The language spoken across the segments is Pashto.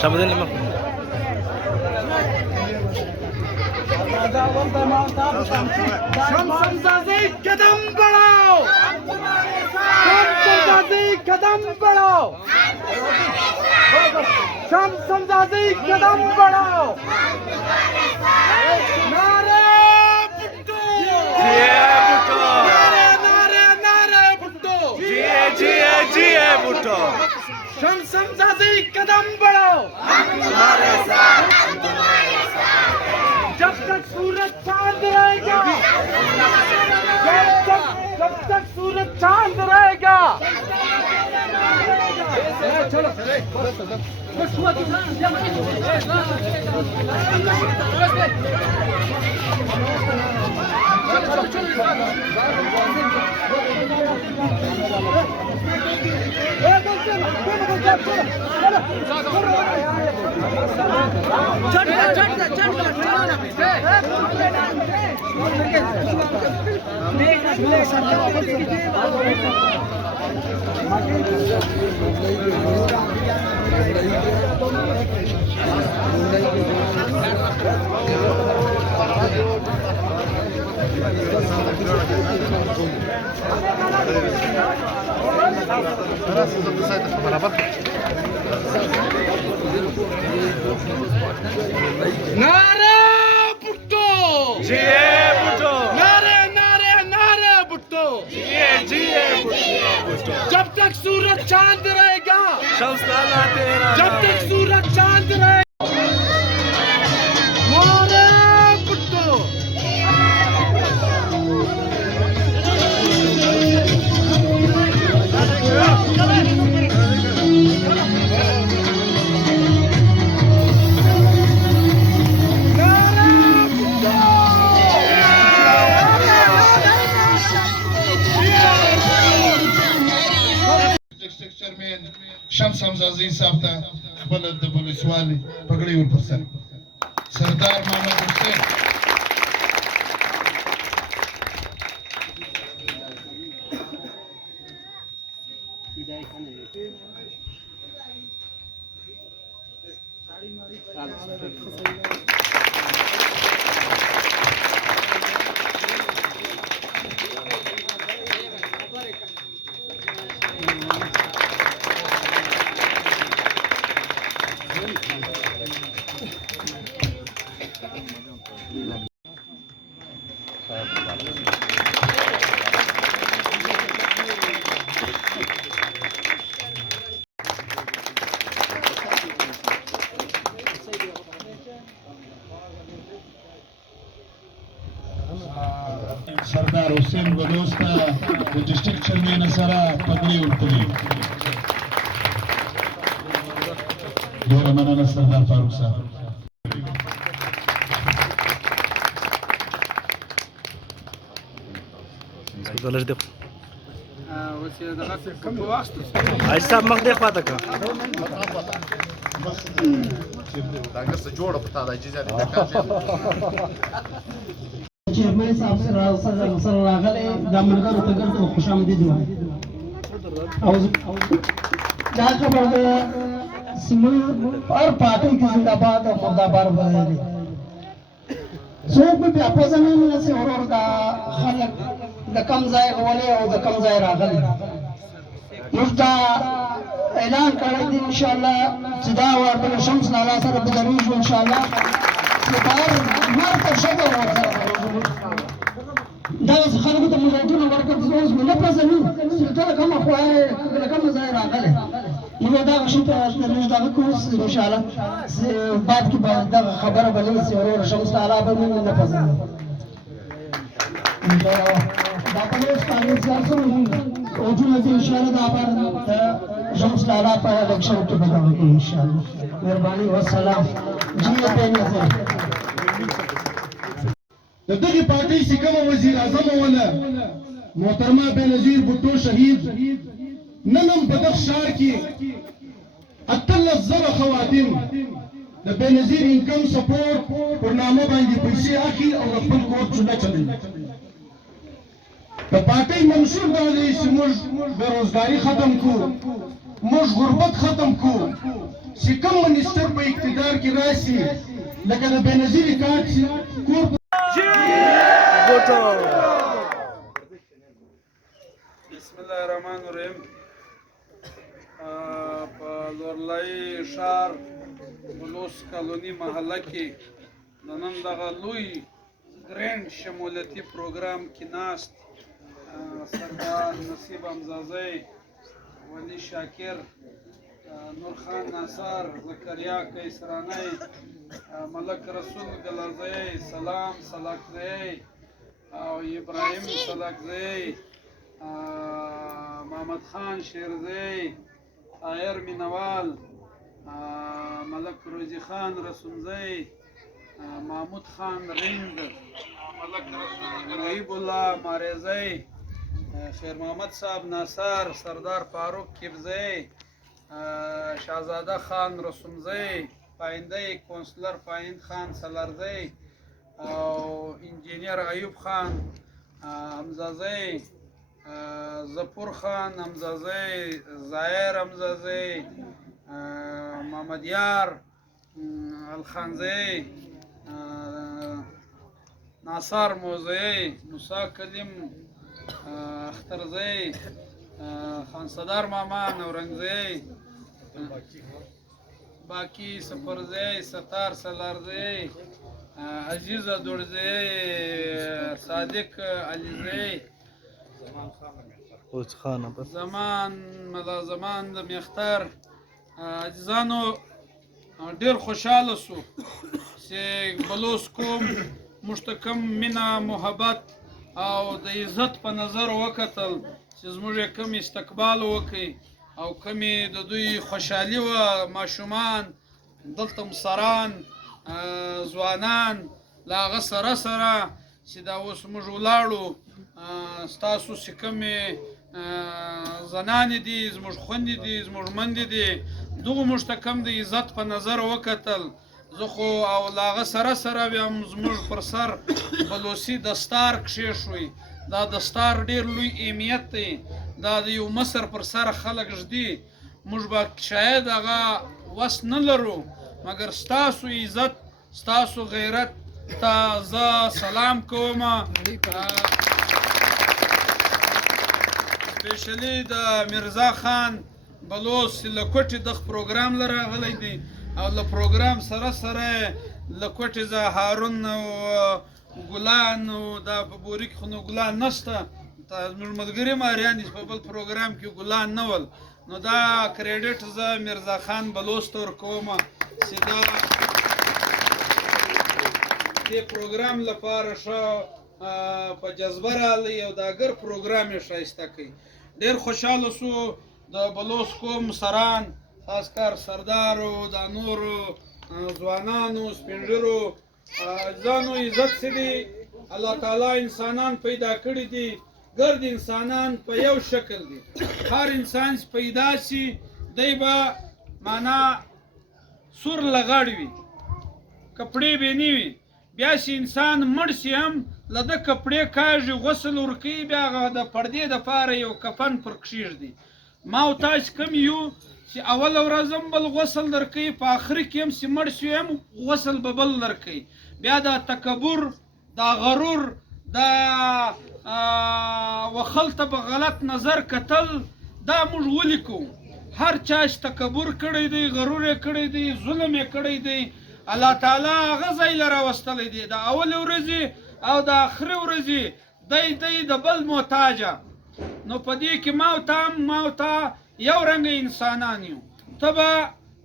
शाबाश लम्हा शमसमजादी कदम बढ़ाओ, शमसमजादी कदम बढ़ाओ, शमसमजादी कदम बढ़ाओ। नारे भुट्टो, नारे नारे नारे भुट्टो, जिए भुट्टो। शमसमजादी कदम बढ़ाओ, तुम्हारे साथ, जब तक सूरज चांद रहेगा, जब तक सूरज चांद रहेगा। चलो नारे भुट्टो, जिए भुट्टो। नारे नारे नारे भुट्टो, जिए भुट्टो। जब तक सूरज चांद रहेगा, शम्स ताला तेरा, जब तक सूरज चांद रहेगा। नारे भुट्टो, चेयरमैन शम्स हमजाजी साहब था बलद पुलिस वाले पगड़ी और परसन सरदार मोहम्मद हुसैन सरदार हुसैन बलोच था डिस्ट्रिक्ट चेयरमैन सारा पगड़ी उठती दोनों मनाना सरदार फारूक साहब بلاش دق عايز صاحب مخ دق پاتا کا चेयरमैन साहब से सर रागले दामनगर उतरकर तो खुशामदीद हुआ और क्या खबर है सिमल और पार्टी की जिंदाबाद और मुर्दाबाद बने सोच में अपोजिशन में से और दा खलक दा कम जाए वाले और दा कम जाए रागले मुझदा ऐलान करें दिन इंशाल्लाह सिदा और बल शम्स नाला सर बदरूज इंशाल्लाह सदार मार कर शगो داس خلقو ته مزایدونه ورکړ اوس مله پزنو ټول کوم خوای کوم ځای راغله موږ دا شي ته دا کوس ان شاء الله بعد کې دا خبره بلې سي اور شمس تعالی به موږ نه پزنو دا په اوس باندې ځارسو او جون ان شاء الله دا بار شمس تعالی په الیکشن کې بدلو ان شاء الله مهرباني والسلام جی په نظر دغه پارټي سکم وزیر اعظم ولا محترمه بنظیر بوټو شهید ننم بدخ شهر کې اتل زر خواتم د بنظیر انکم سپورټ پرنامه باندې پیسې اخی او خپل کور چونه چلي د پارټي منشور باندې سمج بیروزګاری ختم کو موږ غربت ختم کو چې کوم منیسټر په اقتدار کې راشي لکه د بېنظیرې کارت چې کور بوټو بسم الله الرحمن الرحیم په لورلای ښار بلوس کالوني محله کې د نن دغه لوی ګرینډ شمولیتي پروګرام کې ناست سردار نصیب امزازی ولی شاکر نورخان ناصر زکریا کیسرانی ملک رسول گلازی سلام سلاکزی او ابراهیم سلاکزی محمد خان شیرزی طاهر مینوال ملک روزی خان رسومزی محمود خان رند محیب الله ماریزی خیر محمد صاحب ناصر سردار فاروق کبزی شاهزاده خان رسومزی پاینده کونسلر پایند خان سلارزی او انجینیر ایوب خان امزازی زپور خان امزازی زایر امزازی محمد یار الخانزی ناصر موزی موسی کلیم اخترزی خانصدار ماما نورنگزی باقی سفرزی ستار سلارزی عزیز دورزی صادق علیزی اوس خانه بس زمان ملا زمان د میختر عزیزانو ډیر خوشاله سو چې بلوس کوم مشتکم مینا محبت او د عزت په نظر وکتل چې زموږ کم استقبال وکړي او کمی د دوی خوشحالي و ماشومان دلته مسران ځوانان له هغه سره سره چې دا اوس موږ ولاړو ستاسو چې کومې زنانې دي زموږ خویندې دي زموږ میندې دي دغو موږ ته کم د عزت په نظر وکتل زه خو او له هغه سره سره بیا هم زموږ پر سر بلوسي دستار کښېښوی دا دستار ډېر لوی اهمیت دی دا د یو مصر پر سر خلک ږدي موږ به شاید هغه وس نه لرو مګر ستاسو عزت ستاسو غیرت ته زه سلام کوم سپیشلی د میرزا خان بلوس له کوټې دغه پروګرام له راغلی دی او له پروګرام سره سره له کوټې زه هارون او ګلان او دا په بوري کې خو نو ګلان نشته زموږ ملګري ماریان دي په بل پروګرام کې ګلان نه ول نو دا کریډټ زه میرزا خان بلوس ته ورکوم چې دا دې پروګرام لپاره ښه په جذبه راغلی او دا اگر پروګرام یې ښایسته کوي ډېر خوشحاله سو د بلوس کوم سران خاص کار سردارو دا نورو ځوانانو سپین ږیرو ځانو عزت څه دی الله تعالی انسانان پیدا کړي دي ګرد انسانان په یو شکل دي هر انسان چې پیدا شي دی به معنا سور لغړ وي کپړې به نه وي بیا چې انسان مړ شي هم له ده کپړې کاږي غسل ورکوي بیا هغه د پردې دپاره یو کفن پر کښېږدي ما او تاسې کوم یو چې اوله ورځ هم بل غسل درکوي په آخري کې هم چې مړ شي هم غسل به بل درکوي بیا دا تکبر دا غرور دا وخل ته په غلط نظر کتل دا موږ ولې کوو هر چا چې تکبر کړی دی غرور یې کړی دی ظلم یې کړی دی الله تعالی هغه ځای له راوستلی دی د اولې ورځې او د آخري ورځې دی د بل محتاجه نو په دې کې ما او تا یو رنګه انسانان یو ته به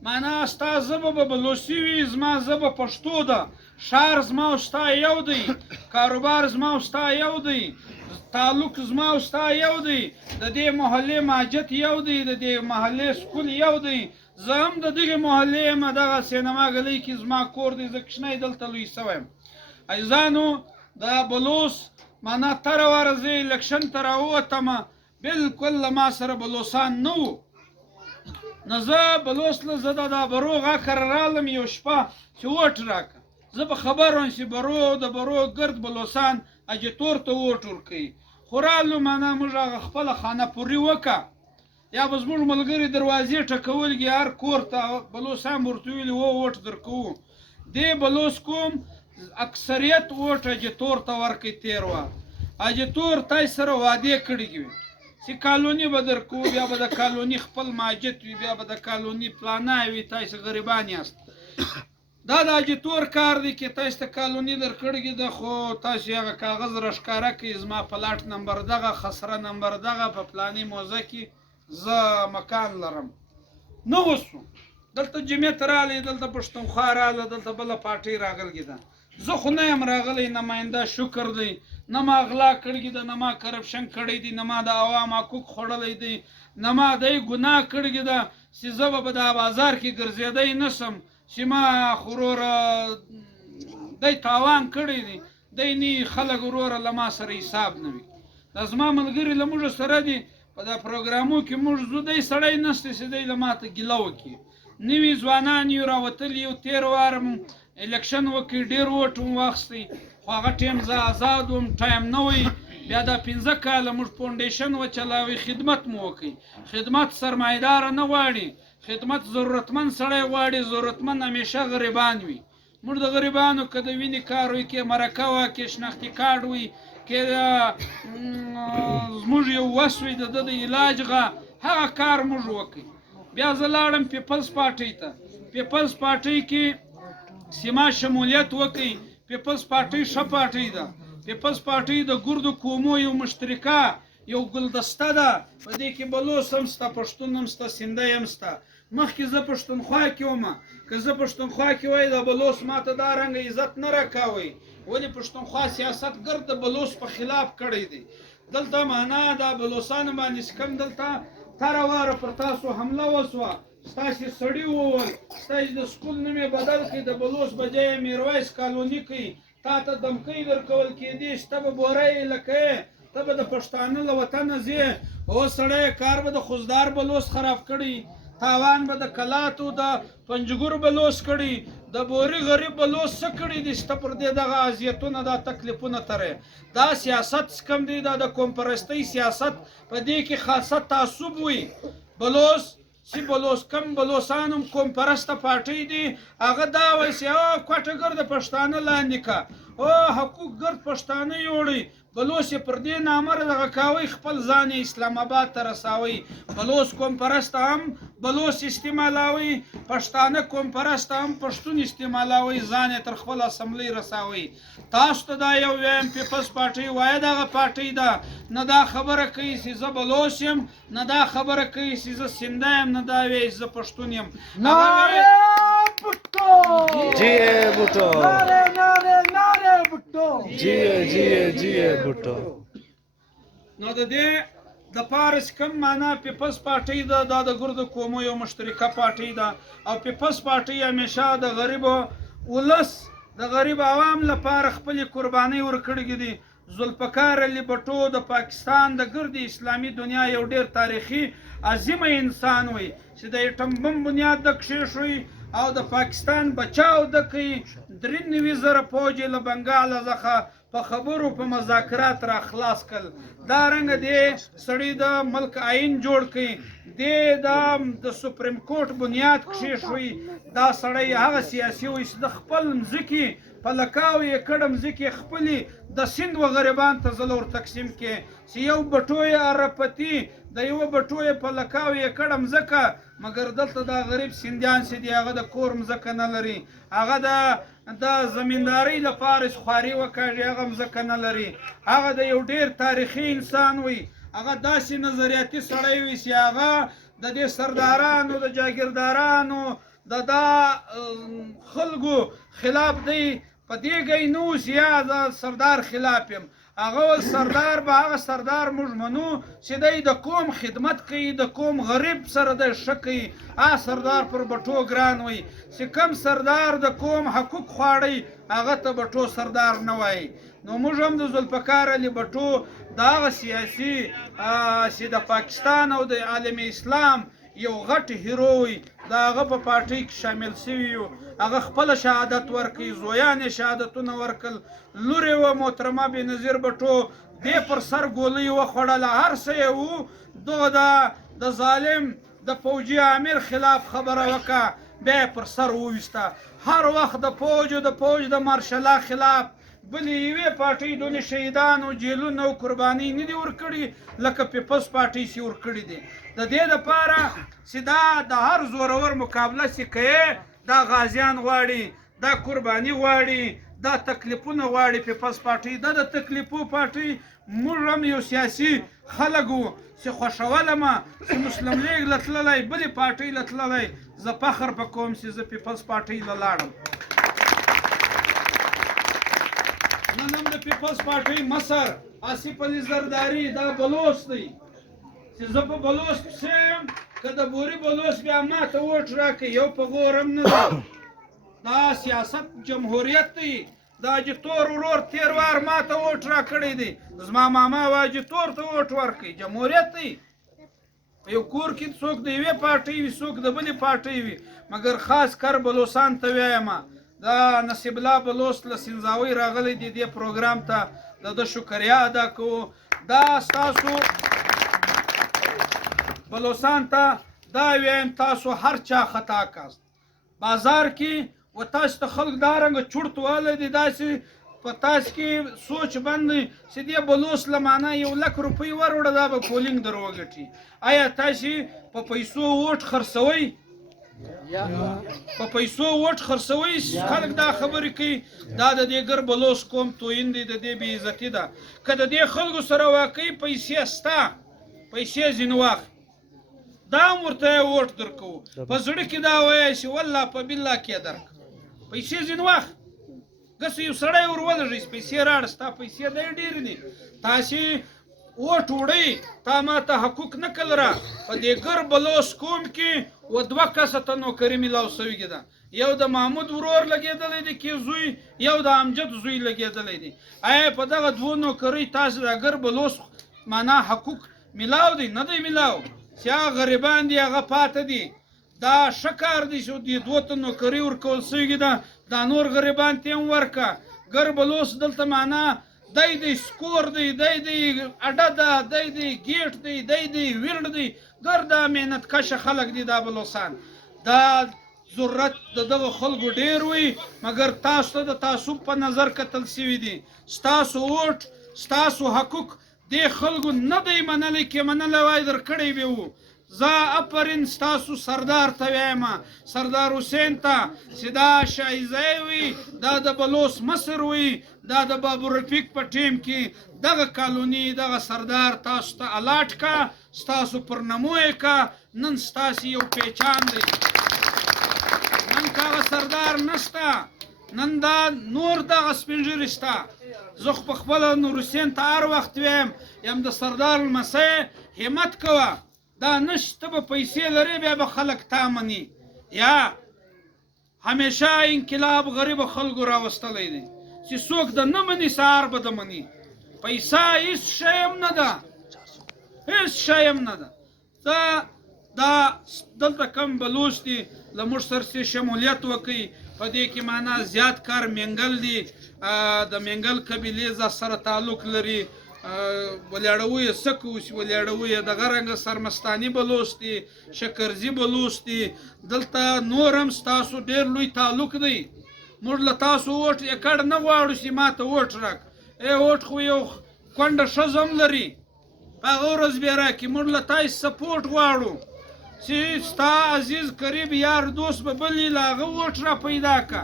معنا ستا ژبه به بلوسي وي زما ژبه پښتو ده ښار زما او ستا یو دی کاروبار زما او ستا یو دی تعلق زما او ستا یو دی د دې محلې ماجت یو دی د دې محلې سکول یو دی زه هم د دغې محلې یم دغه سینما ګلۍ کې زما کور دی زه کوچنی دلته لوی سوی یم عزیزانو دا بلوس معنا تره ورځې الیکشن ته راووتمه بالکل له ما سره بلوسان نه وو نو زه بلوس له زه د برو غاکره رالم یو شپه چې ووټ راکړه زه به خبر وم چې د برو ګرد بلوسان اجتور ته ووټ ورکوي خو رالو معنا موږ هغه خپله خانه پوري وکړه یا به زموږ ملګري دروازې ټکولګي هر کور ته بلوڅ هم ورته ویلي ووټ درکوو دې بلوڅ کوم اکثریت ووټ اجتور ته ورکوي تېر وه اجتور تاسې سره وعدې کړي وي چې کالوني به درکوو بیا به د کالوني خپل ماجت وي بیا به د کالوني پلانه وي تاسې غریبان یاست دا د اجتور کار دی چې تاسې ته کالوني درکړي ده خو تاسې هغه کاغذ راښکاره کړئ زما پلاټ نمبر دغه خسره نمبر دغه په فلاني موزه کې زه مکان لرم نه وسو دلته جمعیت راغلی دلته پښتونخوا راغله دلته بله پارټۍ راغلې ده زه خو نه یم راغلی نماینده شکر دی نه ما غلا کړي ده نه ما کرپشن کړی دی نه ما د عوام حقوق خوړلی دی نه ما دی ګناه کړي ده چې زه به په دا بازار کې ګرځېدی نه سم چې ما خو وروره دی تاوان کړی دی دی نه خلک وروره له ما سره حساب نه وي دا زما ملګري له موږ سره دي په دا پروګرامو کې موږ زو دی سړی نشته چې دی له ماته ګیله وکړي نوي ځوانان یو راوتلي یو تېر وار الیکشن وکړي ډېر ووټ مو واخیستی خو هغه ټایم زه آزاد وم ټایم نه وی بیا دا 15 کاله موږ فاونډیشن وچلاوي خدمت مو وکړي خدمت سرمایهداره نه غواړي خدمت ضرورتمند سړی غواړي ضرورتمند همیشه غریبان وي موږ د غریبانو که د وینې کار وي کې مرکه وه کې شناختي کارډ وي کې زموږ یو وس وي د ده د علاج هغه کار موږ وکړي بیا زه لاړم پیپلز پارټۍ ته پیپلز پارټۍ کې سیما شمولیت وکړي پیپلز پارټۍ ښه پارټۍ ده پیپلز پارټۍ د ګردو قومو یو مشترکه یو ګلدسته ده په دې کې بلوڅ هم شته پښتون هم شته سندی هم شته مخکې زه پښتونخوا کې وم که زه پښتونخوا کې وای د بلوڅ ماته دا رنګه عزت نه راکوئ ولې پښتونخوا سیاست ګرد د بلوڅ په خلاف کړی دی دلته معنا دا بلوڅانو باندې چې کوم دلته تره واره پر تاسو حمله وسوه ستاسې سړي وویل ستاسې د سکول نوم یې بدل کړي د بلوڅ بجای یې میرویس کالوني کوي تا ته دمکۍ درکول کېدې چې ته به بوری لکه ته به د پښتانه له وطنه ځې او سړی کار به د خوزدار بلوڅ خراب کړي تاوان به د کلاتو د پنجګور بلوڅ کړي د بوري غریب بلوڅ څه کړي دي چې ته پر دې دغه اذیتونه دا تکلیفونه ترې دا سیاست کم دی دا د قوم پرستۍ سیاست په دې کې خاصه تعصب وي بلوڅ چې بلوڅ کم بلوڅان هم قوم پرسته پارټۍ دي هغه دا وایي چې کوټه ګرد پښتانه لاندې که حقوق ګرد پښتانه یوړئ بلوڅ یې پر دې نامره دغه کاوی خپل ځان یې اسلام آباد ته رساوئ بلوڅ قوم پرسته هم بلوڅ استعمالوئ پښتانه قوم پرسته هم پښتون استعمالوئ ځان یې تر خپل اسمبلۍ رساوئ تاسو ته دا یو وایم پیپلز پارټۍ وایه دغه پارټۍ ده نه دا خبره کوي چې زه بلوڅ یم نه دا خبره کوي چې زه سنده یم نه دا وایي چې زه پښتون یم जिए भुट्टो नारे नारे नारे भुट्टो जिए जिए जिए भुट्टो نو د دې د پاره کم معنا پیپلز پارټۍ ده دا د ګردو قومو یو مشترکه پارټۍ ده او پیپلز پارټۍ همیشه د غریب ولس د غریب عوام لپاره خپلې قربانۍ ورکړې دي ذوالفقار علي بټو د پاکستان د ګرد اسلامي دنیا یو ډېر تاریخي عظیمه انسان وي چې د ایټم بم بنیاد د کښېښوي او د پاکستان بچاو د کوي 93,000 فوج له بنګاله څخه په خبرو په مذاکرات را خلاص کړل دا رنګه دی سړی د ملک آئین جوړ کړي دی د سپریم کورټ بنیاد کښېښوي دا سړی هغه سیاسي وي چې د خپل مځکې په لکاو یې کړه مځکې خپلې د سیند و غریبان ته زه ور تقسیم کې چې یو بټو یې عرفتي د یوه بټو یې په لکاو یې کړه مځکه مګر دلته دا غریب سیندیان چې دي هغه د کور مځکه نه لري هغه د زمیندارۍ لپاره خواري وکړي هغه مځکه نه لري هغه د یو ډېر تاریخي انسان وي هغه داسې نظریاتي سړی وي چې هغه د دې سردارانو د جاګیردارانو د خلکو خلاف دی په دې ګی نو چې یا د سردار خلاف یم هغه سردار به هغه سردار موږ منو چې دی د قوم خدمت کوي د قوم غریب سره دی ښه کوي سردار پر بټو ګران وي چې کم سردار د قوم حقوق خواړي هغه ته بټو سردار نه وایي نو موږ هم د ذوالفقار علي بټو د هغه سیاسي چې د پاکستان او د عالم اسلام یو غټ هیرو وي د هغه په پارټۍ کې شامل شوي یو هغه خپله شهادت ورکوي زویان یې شهادتونه ورکړل لور یې وه محترمه بېنظیر بټو دې پر سر ګولۍ وخوړله هر څه یې و دغه د د ظالم د فوجي امیر خلاف خبره وکړه بیا یې پر سر وویسته. هر وخت د فوج د مارشلا خلاف بلې یوې پارټۍ دونې شهیدانو جیلونه او قربانۍ نه دي ورکړي لکه پیپلز پارټۍ چې ورکړي دي. د دې دپاره چې دا د هر زورور مقابله چې کوې دا غازیان غواړي، دا قرباني غواړي، دا تکلیفونه غواړي پیپلز پارټۍ. دا د تکلیفو پارټۍ. موږ هم یو سیاسي خلک وو چې خوښولم چې مسلم لیګ له تللی بلې پارټۍ له تللی، زه فخر په کوم چې زه پیپلز پارټۍ له لاړم. نن هم د پیپلز پارټۍ مشر آصف علي زرداري دا بلوڅ دی چې زه په بلوڅ پسې یم، که د بوري بلوڅ بیا ما ته ووټ راکړي یو په غور هم نه دی. دا سیاست جمهوریت دی. د اجتور ورور تیر وار ما ته ووټ راکړی دی، زما ماما و اجتور ته ووټ ورکړي. جمهوریت دی. په یو کور کې څوک د یوې پارټۍ وي څوک د بلې پارټۍ وي. مګر خاص کر بلوڅان ته وایم دا نصیب الله بلوڅ له سنځاوۍ راغلی دی دې پروګرام ته د ده شکریا ادا کوو. دا ستاسو بلوڅان ته دا وایم تاسو هر چا خطا کاست بازار کې و تاسو ته خلک دا رنګه چورت والی دی داسې په تاسو کې سوچ بند دی چې دې بلوڅ له معنا 1,00,000 روپۍ وروړه دا به پولینګ در وګټي. آیا تاسو په پیسو ووټ خرڅوئ؟ په پیسو ووټ خرڅوئ؟ خلک دا خبرې کوي. دا د دې ګر بلوڅ قوم توهین دی، د دې بې عزتي ده. که د دې خلکو سره واقعي پیسې سته، پیسې ځینې وخت دا هم ورته ووټ درکوو. په زړه کې دا وایه چې والله په بالله کې یې درک پیسې ځینې وخت ګسې یو سړی ور ولږئ پیسې راړه ستا پیسې دی ډېرې دي تاسې ووټ وړئ تا ما ته حقوق نه کړل را. په دې ګر بلوڅ قوم کې و 2 کسه ته نوکري میلاو سوې ده. یو د محمود ورور لګېدلی دی کې زوی، یو د امجد زوی لګېدلی دی. آیا په دغه 2 نوکرۍ تاسو د ګر بلوڅ معنا حقوق میلاو دی؟ نه دی میلاو. چې هغه غریبان دي هغه پاته دي. دا ښه کار دی چې دې 2 ته نوکري ورکول سوې ده، دا نور غریبان ته هم ورکه. ګر بلوڅ دلته معنا دی دی سکور دی، دی دی اډه ده، دی دی ګیټ دی، دی دی ویرډ دی. ګر دا محنت کشه خلک دي دا بلوڅان. دا ضرورت د دغه خلکو ډېر وي، مګر تاسو ته د تعصب په نظر کتل سوي دي. ستاسو ووټ ستاسو حقوق دې خلکو نه دی منلی، کې منلی وای درکړی به وو. زه افرین ستاسو سردار ته وایم، سردار حسین ته چې دا شایزی وي، دا د بلوڅ مصر وي، دا د بابالرفیق په ټیم کې دغه کالوني دغه سردار تاسو ته الاټ کا، ستاسو پر نمو یې کا. نن ستاسو یو پیچان دی، نن کاغه سردار نشته، نن دا نور دغه سپین ږیري شته. زه خو په خپله نور حسین ته هر وخت وایم یم د سردار لمسی همت کوه، دا نشته به پیسې لري بیا به خلک تا مني. یا همیشه انقلاب غریب خلکو راوستلی دی چې څوک د نه مني سهار به د مني. پیسه هېڅ شی هم نه ده، هېڅ شی هم نه ده. دا دلته کم بلوڅ دي له موږ سره شمولیت وکړي. په دې کې معنا زیات کار منګل دي، د منګل قبیلې سره تعلق لري. ولیاړوی سکو چې ولیاړوی دغه رنګه سرمستاني بلوڅ دي، شکرزي بلوڅ دي. دلته نور هم ستاسو ډېر لوی تعلق دی. موږ له تاسو ووټ اکړ نه غواړو چې ما ته ووټ راک. ووټ خو یو کونډه ښځه هم لري، په هغه ورځ بیا راکړي. موږ له تاسو سپورټ غواړو چې ستا عزیز قریب یار دوست به بل یې له هغه ووټ را پیدا که.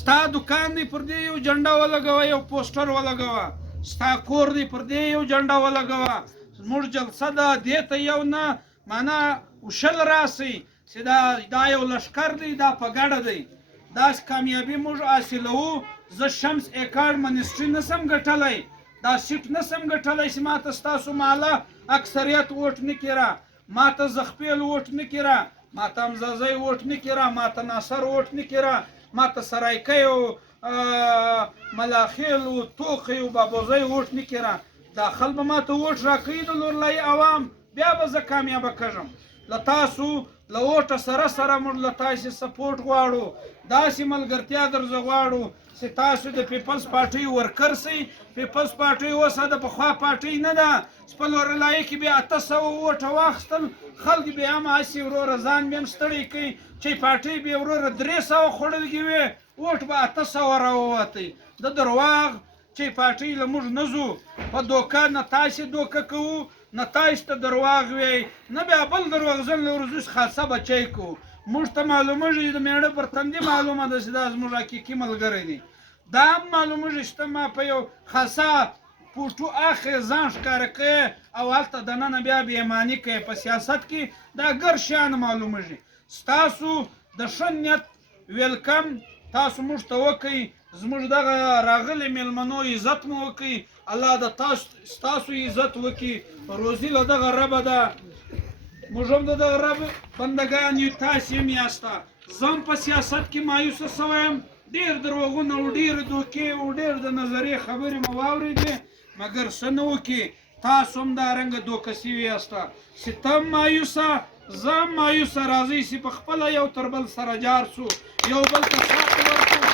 ستا دکان دی پر دې یو جنډه ولګوه، یو پوسټر ولګوه. ستا کور دی پر دې یو جنډه ولګوه. زموږ جلسه ده دې ته یو نه معنا وشل راسئ چې دا یو لښکر دی، دا په ګډه دی. داسې کامیابي موږ حاصلوو. زه شمس اکاډ منسټري نه سم ګټلی، دا سیټ نه سم ګټلی چې ما ته ستاسو ماله اکثریت ووټ نه کړه، ما ته زخپیل ووټ نه کړه، ما ته امزازی ووټ نه کړه، ما ته ناصر ووټ نه کړه، ما ته سرایکی او ملاخیل او توخی او بابوزی ووټ نه کړه. دا خل به ما ته ووټ راکوي د لورلای عوام، بیا به زه کامیابه کږم. له تاسو له اوټه سره سره موږ له تاسې سپورټ غواړو داسې ملګرتیا درځه غواړو چې تاسو د پیپلز پارټۍ ورکر سئ پیپلز پارټۍ اوس د پخوا پارټۍ نه ده خپل ورلایه کې بیا 800 ووټه واخیستل خلک بیا هم هسې وروره ځان بیا هم ستړی کوي چې پارټۍ بیا وروره 300 خوړلګې وې ووټ به 800 راووتی د درواغ چې پارټۍ له موږ نه ځو په دوکه نه تاسې دوکه کوو نه تاسې ته درواغ وی نه بیا بل درواغجن له ورځو خاصه بچی کوو موږ ته معلومېږي د میړه پر تندي معلومه ده چې دا زموږ حقیقي ملګری دی دا هم معلومېږي چې ته ما په یو خاصه فوټو اخې ځان ښکاره کوې او هلته دننه بیا بېایماني کوې په سیاست کې دا ګر شیان معلومېږي ستاسو د ښه نیت ویلکم تاسو موږ ته وکئ زموږ دغه راغلي میلمنو عزت مو وکئ الله د ستاسو عزت وکړي روزي له دغه ربه ده موږ هم د دغه رب بندګان یو تاسې هم یاسته زه هم په سیاست کې مایوسه سوی یم ډېر دروغونه او ډېرې دوکې او ډېر د نظریې خبرې مو واورېدې مګر څه نه وکړي تاسو هم دارنګه دوکه سوي یاسته چې ته هم مایوسه زه هم مایوسه راځئ چې په خپله یو تر بل سره جار سو یو بل ته ساق ورکړو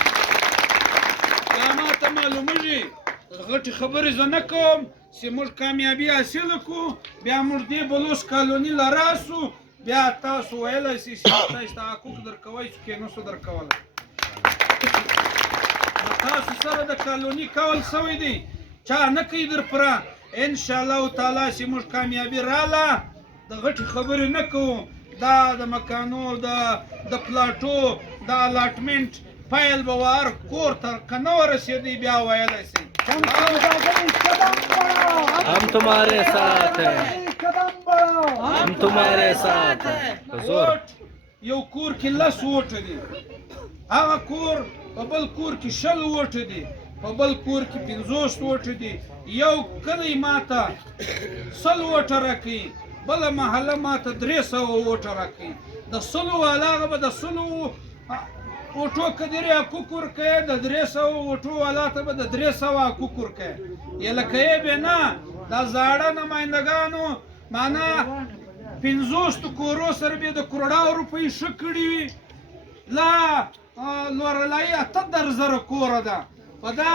دا ماته معلومېږي غټې خبرې زه نه کوم چې موږ کامیابي حاصله کړو بیا موږ دې بلوچ کالوني له راسو بیا تاسو ویلی شئ چې تاسو ته حقوق درکوی چې کې نسو درکولی تاسو سره د کالوني کول سوی دی چا نه کوي در پوره انشاءالله تعالی چې موږ کامیابي راله د غټې خبرې نه کوو دا د مکانو د پلاټو د الاټمنټ فایل به هر کور ته که نه ورسېدی بیا ویلی شئ हम तुम्हारे साथ हैं हम तुम्हारे साथ हैं ووټ یو کور کې 10 ووټه دي هغه کور په بل کور کې 100 ووټه دي په بل کور کې 50 ووټه دي یو کلی ماته 100 ووټه راکوي بله محله ماته 300 ووټه راکوي د 100 علاوه به د 100 ووټو کدیرې حقوق ورکوي د 300 ووټو والا ته به د 300 حقوق ورکوي یا لکه یې بې نه دا زاړه نمایندګانو معنا 50 کورو سره به د کروڑاو روپۍ ښه کړي وي لا لورلایي 78,000 کوره ده په دا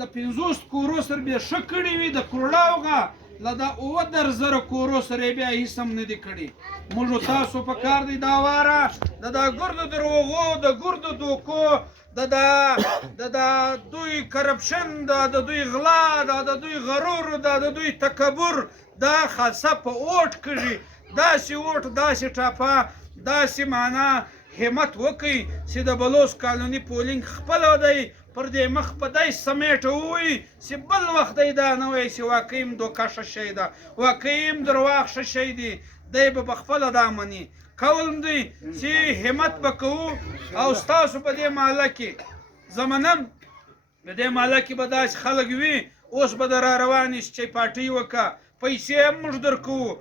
د 50 کورو سره به ښه کړي وي د کروڑاوغه له دا 78,000 کورو سره بیا هېڅ هم نه دي کړي موږ تاسو په کار دی دا واره د دا ګردو دروغو د ګردو دوکو د دوی کرپشن د دوی غلا د دوی غرور د دوی تکبر دا خاصه په اوټ کږي داسې اوټ داسې ټاپه داسې معنا همت وکړي چې د بلوچ کالوني پولینګ خپله دی پر دې مخ په دای سمیټه ووایي چې بل وخت دی دا نه وایي چې واقعي هم دوکه ښه شی ده واقعي هم درواغ ښه شی دی دی به پخپله دا مني قول دی چې همت به کوو او ستاسو په دې محله کې زه منم په دې محله کې به داسې خلک وي اوس به د را روانې چې پارټۍ وکړه پیسې هم موږ درکوو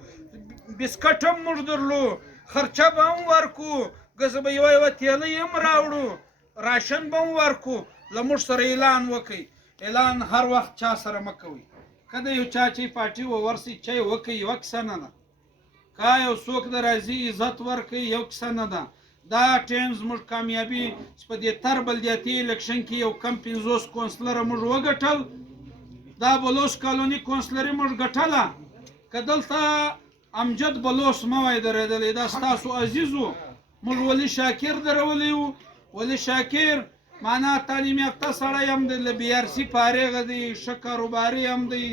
بسکټ هم موږ درلو خرچه به هم ورکو ګزه به یوه تیلۍ هم راوړو راشن به هم ورکو له موږ سره اعلان وکړئ اعلان هر وخت چا سره مه کوئ که د یو چا چې پارټي وورسئ چا یې وکړئ یوه کیسه نه ده که یو څوک د راځي عزت ورکړئ یو کیسه نه ده دا ټیم زموږ کامیابي چې په دې تر بلدیاتي الیکشن کې یو کم 50 کونسلره موږ وګټل دا بلوچ کالوني کونسلري موږ ګټله که دلته امجد بلوچ مه وای درېدلی دا ستاسو عزیزو موږ ولي شاکر درولی وو ولي شاکر معنا تعلیم یافته سړی هم دی له بي آر سي فارغه دی ښه کاروباري هم دی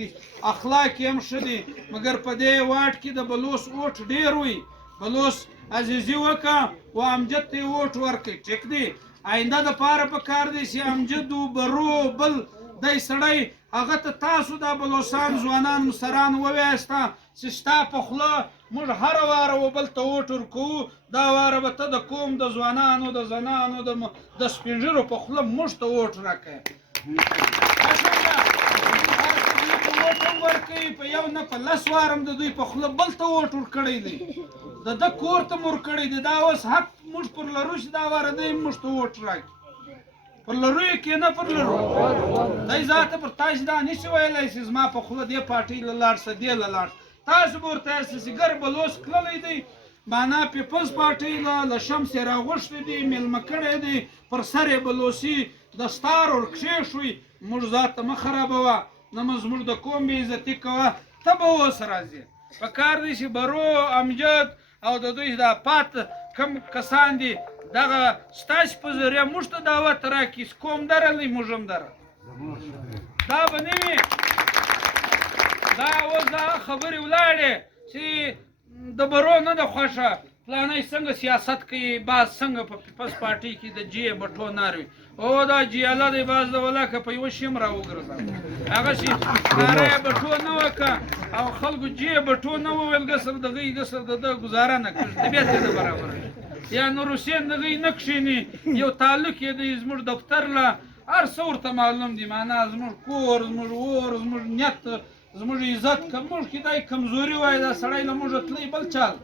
اخلاق یې هم ښه دی مګر په دې واټ کې د بلوچ اوټ ډېر وي بلوچ عزیزي وکړه و امجد ته یې اوټ ورکړئ ټیک دی آینده دپاره پکار دی چې امجد برو بل دی سړی هغه ته تاسو دا بلوچان ځوانان مسران وویسته چې ستا په خوله موږ هره واره و بل ته اوټ ورکوو دا واره به ته د قوم د ځوانانو د زنانو د سپین ږیرو په خوله موږ ته اوټ راکړې اوټ هم ورکوي په یو نه په 10 واره هم د دوی په خوله بل ته اوټ ورکړی دی د ده کور ته م ورکړی دی دا اوس حق موږ پر لرو چې دا واره دی موږ ته اوټ راکړي پر لرو یې که نه پر لرو دی ذاته پر تاسې دا نشي ویلی چې زما په خوله دې پارټۍ له لاړ شه دې له لاړ شه تاسو به ورته یاست چې ګر بلوچ تللی دی بانا پیپلز پارټۍ له شمس یې راغوښتې دي مېلمه کړی دی پر سر یې بلوسي دستار ورکښېښوي موږ ذاته مه خرابوه نه مو زموږ د قوم بې عزتي کوه ته به اوس راځې په کار دی چې برو امجد او د دوی دا پات کم کسان دي دغه ستاسې په ذریعه موږ ته دعوت راکړي چې کوم دره دی موږ هم دره دا به نه وي دا اوس دا خبرې ولاړې چې د برو نه ده خوښه پلانی څنګه سیاست کوي باز څنګه په پیپلز پارټۍ کې د جې بټو نار وي او دا جیاله دی باز د ولاکه په یوه شي هم راوګرځاوه هغسې ناره یې بټو نه وکړه او خلکو جې بټو نه وویل ګسر دغه یې ګسر د ده ګزاره نه کړي طبیعت یې نه برابره یا نور حسین دغه یې نه کښېني یو تعلق یې دی زموږ دفتر له هر څه ورته معلوم دي معنا زموږ کور زموږ اور زموږ نیت زموږ عزت که موږ کې دا کمزوري وای دا سړی له موږ تللی بل چال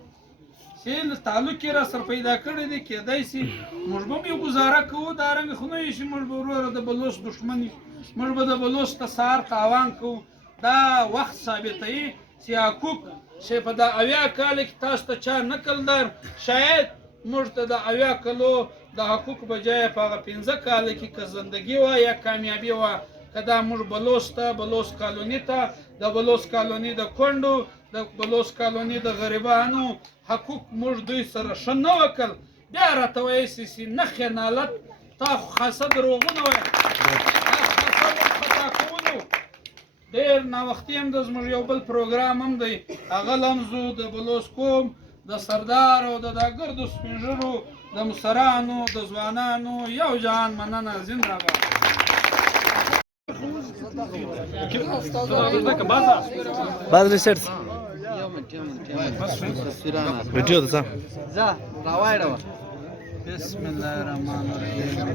چې تعلق یې را سره پیدا کړی دی کېدای شي موږ به هم یو ګزاره کوو دارنګه خو نه وي چې موږ به وروره د بلوڅ دښمن یو موږ به د بلوڅ ته سهار تاوان کوو دا وخت ثابتوي چې حقوق چې په دا 80 کال کې تاسو ته چا نقل در شاید موږ ته د 80 کلو د حقوق بجای په هغه 15 کال کې که زندگی وه یا کامیابي وه که دا موږ بلوڅ ته بلوڅ کالوني ته د بلوڅ کالوني د کونډو د بلوڅ کالوني د غریبانو حقوق موږ دوی سره ښه نه وکړل بیا راته وایي چې نه خیانت تا خو خاصه دروغونه وایي خطا کولو ډېر ناوختي هم د زموږ یو بل پروګرام هم دی هغه لمزو د بلوڅ قوم د سردار او د دا ګردو سپین ږیرو د مشرانو د ځوانانو یو جهان مننه زنده‌باد باز ریسرچ ویډیو ده ځه راوایړه بسم الله الرحمن الرحیم